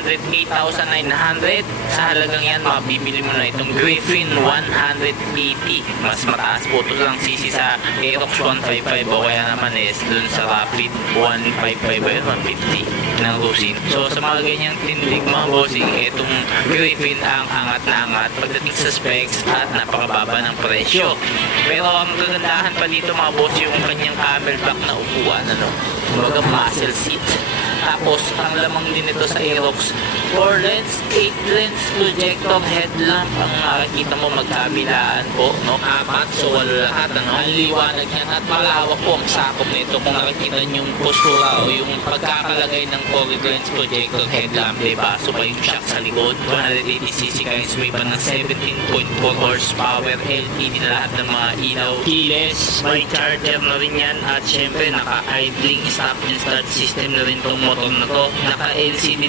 108,900. Sa halagang yan, mabibili mo na itong Griffin 180. Mas mataas po ito lang sisi sa Aerox 155 o kaya naman dun sa Rapid 155 o 150 ng Rusin. So sa mga ganyang tindig mga bossing, itong Griffin ang angat na angat pagdating sa specs at napakababa ng presyo. Pero ang kagandahan pa dito mga boss, yung kanyang camelback na upuan, kumbaga muscle seat. Tapos ang lamang din ito sa Aerox, 4 lens, 8 lens projector headlamp ang nakikita mo magkabilaan po, apat, so wala lahat, ang liwanag yan at malawak po ang sakop nito. Kung nakikita nyo yung postura o yung pagkakalagay ng 4 lens projector headlamp, diba? So ba yung shock sa likod, 180cc carriageway pa ng 17.4 horsepower, LED na lahat ng mga ilaw, keyless, may charger na rin yan, at syempre naka-idling stop and start system na rin tong motor na to, naka-LCD